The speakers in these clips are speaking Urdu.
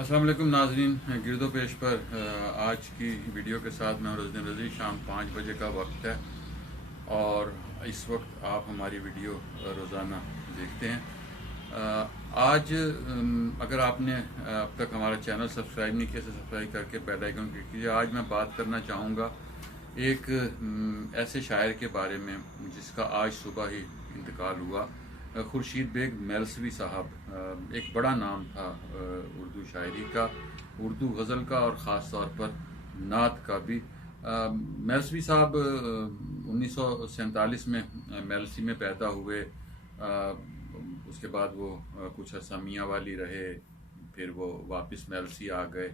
السلام علیکم ناظرین، گرد و پیش پر آج کی ویڈیو کے ساتھ میں رضدین رضی شام 5 بجے کا وقت ہے اور اس وقت آپ ہماری ویڈیو روزانہ دیکھتے ہیں۔ آج اگر آپ نے اب تک ہمارا چینل سبسکرائب نہیں کیا تو سبسکرائب کر کے بیل آئیکن کلک کیجیے۔ آج میں بات کرنا چاہوں گا ایک ایسے شاعر کے بارے میں جس کا آج صبح ہی انتقال ہوا، خورشید بیگ میلسوی صاحب۔ ایک بڑا نام تھا اردو شاعری کا، اردو غزل کا، اور خاص طور پر نعت کا بھی۔ میلسوی صاحب 1947 میں میلسی میں پیدا ہوئے۔ اس کے بعد وہ کچھ عرصہ میاں والی رہے، پھر وہ واپس میلسی آ گئے۔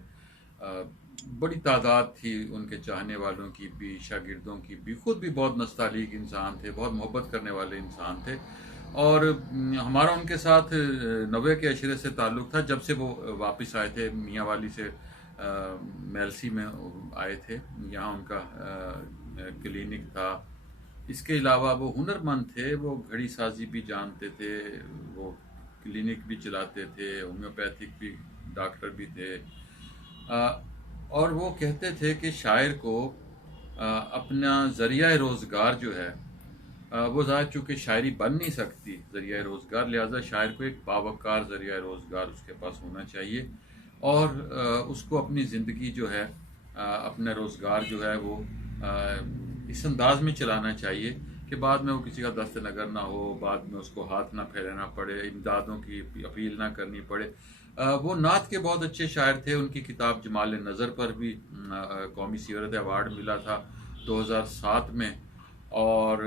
بڑی تعداد تھی ان کے چاہنے والوں کی بھی، شاگردوں کی بھی، خود بھی بہت نستعلیق انسان تھے، بہت محبت کرنے والے انسان تھے۔ اور ہمارا ان کے ساتھ 90 کے عشرے سے تعلق تھا، جب سے وہ واپس آئے تھے میاں والی سے، میلسی میں آئے تھے۔ یہاں ان کا کلینک تھا۔ اس کے علاوہ وہ ہنرمند تھے، وہ گھڑی سازی بھی جانتے تھے، وہ کلینک بھی چلاتے تھے، ہومیوپیتھک بھی ڈاکٹر بھی تھے۔ اور وہ کہتے تھے کہ شاعر کو اپنا ذریعہ روزگار جو ہے، وہ ظاہر چونکہ شاعری بن نہیں سکتی ذریعہ روزگار، لہٰذا شاعر کو ایک باوقار ذریعہ روزگار اس کے پاس ہونا چاہیے، اور اس کو اپنی زندگی جو ہے، اپنا روزگار جو ہے وہ اس انداز میں چلانا چاہیے کہ بعد میں وہ کسی کا دست نگر نہ ہو، بعد میں اس کو ہاتھ نہ پھیلانا پڑے، امدادوں کی اپیل نہ کرنی پڑے۔ وہ نعت کے بہت اچھے شاعر تھے۔ ان کی کتاب جمال نظر پر بھی قومی سیرت ایوارڈ ملا تھا 2007 میں۔ اور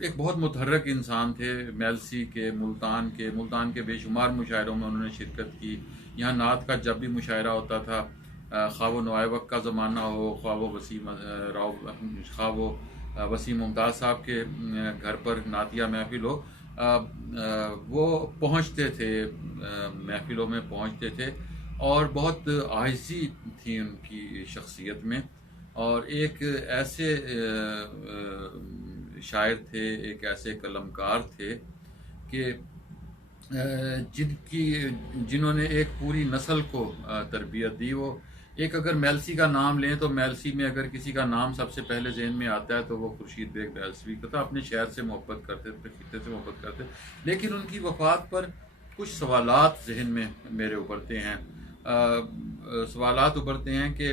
ایک بہت متحرک انسان تھے، میلسی کے، ملتان کے بے شمار مشاعروں میں انہوں نے شرکت کی۔ یہاں نعت کا جب بھی مشاعرہ ہوتا تھا، خواہ وہ نوائے وقت کا زمانہ ہو، خواہ وہ وسیم ممتاز صاحب کے گھر پر نعتیہ محفل ہو، وہ پہنچتے تھے، محفلوں میں پہنچتے تھے، اور بہت عاجزی تھی ان کی شخصیت میں۔ اور ایک ایسے شاعر تھے، ایک ایسے قلمکار تھے کہ جنہوں نے ایک پوری نسل کو تربیت دی۔ وہ ایک اگر میلسی کا نام لیں تو میلسی میں اگر کسی کا نام سب سے پہلے ذہن میں آتا ہے تو وہ خورشید بیگ میلسوی کا تھا۔ اپنے شہر سے محبت کرتے تھے، خطے سے محبت کرتے، لیکن ان کی وفات پر کچھ سوالات ذہن میں میرے ابھرتے ہیں۔ سوالات ابھرتے ہیں کہ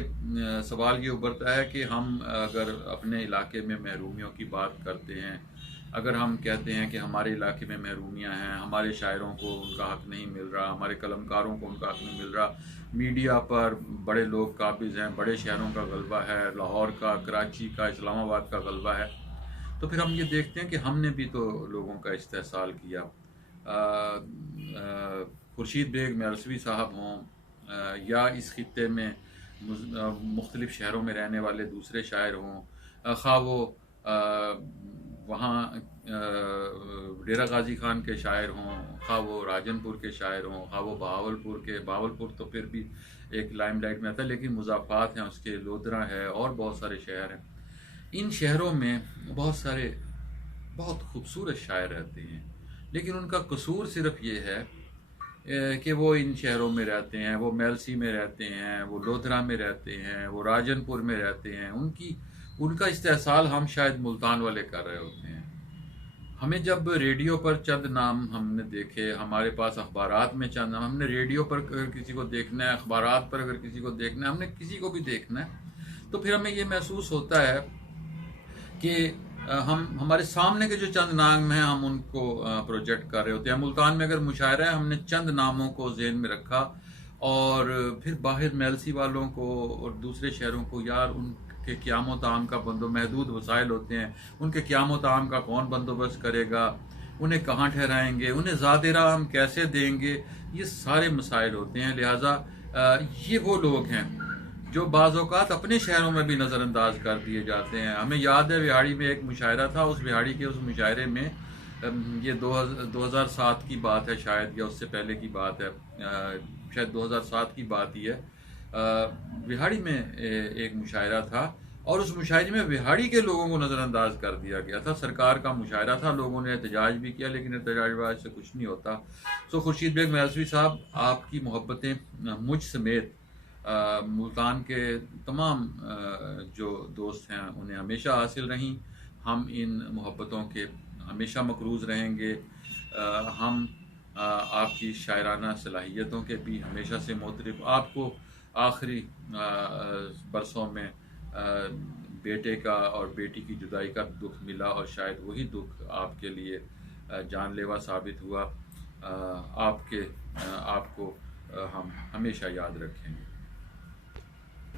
سوال یہ ابھرتا ہے کہ ہم اگر اپنے علاقے میں محرومیوں کی بات کرتے ہیں، اگر ہم کہتے ہیں کہ ہمارے علاقے میں محرومیاں ہیں، ہمارے شاعروں کو ان کا حق نہیں مل رہا، ہمارے قلمکاروں کو ان کا حق نہیں مل رہا، میڈیا پر بڑے لوگ قابض ہیں، بڑے شہروں کا غلبہ ہے، لاہور کا، کراچی کا، اسلام آباد کا غلبہ ہے، تو پھر ہم یہ دیکھتے ہیں کہ ہم نے بھی تو لوگوں کا استحصال کیا۔ خورشید بیگ میلسوی صاحب ہوں یا اس خطے میں مختلف شہروں میں رہنے والے دوسرے شاعر ہوں، خواہ وہ وہاں ڈیرہ غازی خان کے شاعر ہوں، خواہ وہ راجن پور کے شاعر ہوں، خواہ وہ بہاولپور تو پھر بھی ایک لائم لائٹ میں آتا ہے، لیکن مضافات ہیں اس کے، لودھرا ہے، اور بہت سارے شہر ہیں۔ ان شہروں میں بہت سارے بہت خوبصورت شاعر رہتے ہیں، لیکن ان کا قصور صرف یہ ہے کہ وہ ان شہروں میں رہتے ہیں، وہ میلسی میں رہتے ہیں، وہ لودھرا میں رہتے ہیں، وہ راجن پور میں رہتے ہیں۔ ان کا استحصال ہم شاید ملتان والے کر رہے ہوتے ہیں۔ ہمیں جب ریڈیو پر چند نام ہم نے دیکھے، ہمارے پاس اخبارات میں چند نام، ہم نے ریڈیو پر اگر کسی کو دیکھنا ہے، اخبارات پر اگر کسی کو دیکھنا ہے، ہم نے کسی کو بھی دیکھنا ہے، تو پھر ہمیں یہ محسوس ہوتا ہے کہ ہمارے سامنے کے جو چند نام ہیں ہم ان کو پروجیکٹ کر رہے ہوتے ہیں۔ ملتان میں اگر مشاعرہ ہے، ہم نے چند ناموں کو ذہن میں رکھا، اور پھر باہر میلسی والوں کو اور دوسرے شہروں کو، یار ان کے قیام و طعام کا محدود وسائل ہوتے ہیں، ان کے قیام و طعام کا کون بندوبست کرے گا، انہیں کہاں ٹھہرائیں گے، انہیں زاد راہ ہم کیسے دیں گے، یہ سارے مسائل ہوتے ہیں۔ لہٰذا یہ وہ لوگ ہیں جو بعض اوقات اپنے شہروں میں بھی نظر انداز کر دیے جاتے ہیں۔ ہمیں یاد ہے وہاڑی میں ایک مشاعرہ تھا، اس وہاڑی کے اس مشاعرے میں، یہ 2007 کی بات ہے شاید، یا اس سے پہلے کی بات ہے، شاید 2007 کی بات ہی ہے۔ وہاڑی میں ایک مشاعرہ تھا، اور اس مشاعرے میں بہاڑی کے لوگوں کو نظر انداز کر دیا گیا تھا. سرکار کا مشاعرہ تھا, لوگوں نے احتجاج بھی کیا, لیکن احتجاج واج سے کچھ نہیں ہوتا. سو خورشید بیگ میلسوی صاحب, آپ کی محبتیں مجھ سمیت ملتان کے تمام جو دوست ہیں انہیں ہمیشہ حاصل رہیں. ہم ان محبتوں کے ہمیشہ مقروض رہیں گے. ہم آپ کی شاعرانہ صلاحیتوں کے بھی ہمیشہ سے معترف. آپ کو آخری برسوں میں بیٹے کا اور بیٹی کی جدائی کا دکھ ملا, اور شاید وہی دکھ آپ کے لیے جان لیوا ثابت ہوا. آپ کو ہم ہمیشہ یاد رکھیں گے.